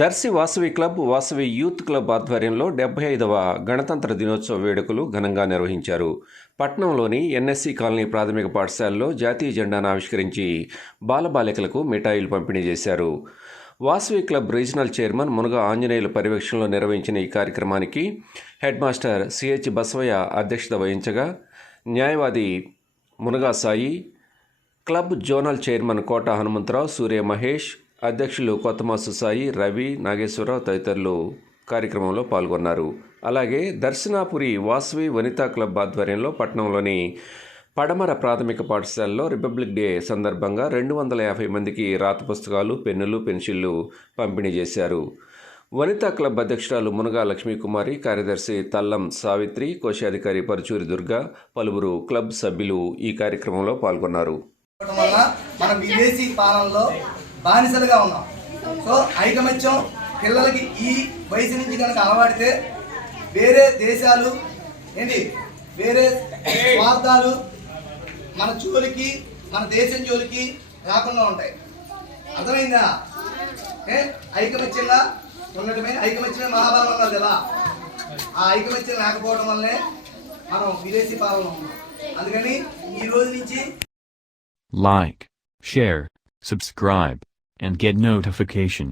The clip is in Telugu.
Darsi Vasavi club, Vasavi youth club ఆధ్వర్యంలో 75వ గణతంత్ర దినోత్సవ వేడుకలు ఘనంగా నిర్వహించారు. పట్నంలోని ఎన్ఎస్సి కాలనీ ప్రాథమిక పాఠశాలలో జాతీయ జెండాను ఆవిష్కరించి బాలబాలికలకు మిఠాయిలు పంపిణీ చేశారు. వాసవి క్లబ్ రీజనల్ చైర్మన్ మునగ ఆంజనేయుల పర్యవేక్షణలో నిర్వహించిన ఈ కార్యక్రమానికి హెడ్ మాస్టర్ సిహెచ్ బసవయ్య అధ్యక్షత వహించగా, న్యాయవాది మునగా సాయి, క్లబ్ జోనల్ చైర్మన్ కోట హనుమంతరావు, సూర్య మహేష్, అధ్యక్షులు కొత్తమాసు సాయి, రవి, నాగేశ్వరరావు తదితరులు కార్యక్రమంలో పాల్గొన్నారు. అలాగే దర్శనాపురి వాసవి వనితా క్లబ్ ఆధ్వర్యంలో పట్టణంలోని పడమర ప్రాథమిక పాఠశాలలో రిపబ్లిక్ డే సందర్భంగా 250 మందికి రాత పుస్తకాలు, పెన్నులు, పెన్సిళ్లు పంపిణీ చేశారు. వనితా క్లబ్ అధ్యక్షురాలు మునగా లక్ష్మీకుమారి, కార్యదర్శి తల్లం సావిత్రి, కోశాధికారి పరుచూరి దుర్గా, పలువురు క్లబ్ సభ్యులు ఈ కార్యక్రమంలో పాల్గొన్నారు. మన విదేశీ పాలనలో బానిసలుగా ఉన్నాం. సో ఐకమత్యం పిల్లలకి ఈ వయసు నుంచి కనుక అలవాడితే వేరే దేశాలు వేరే స్వార్థాలు మన జోలికి, మన దేశం జోలికి రాకుండా ఉంటాయి. అర్థమైందా? ఐకమత్యంగా ఉండటమే, ఐకమత్యమే మహాబలం అన్నారు కదా. ఆ ఐకమత్యం లేకపోవడం వల్లే మనం విదేశీ పాలనలో ఉన్నాం. అందుకని ఈ రోజు నుంచి like, share, subscribe, and get notification.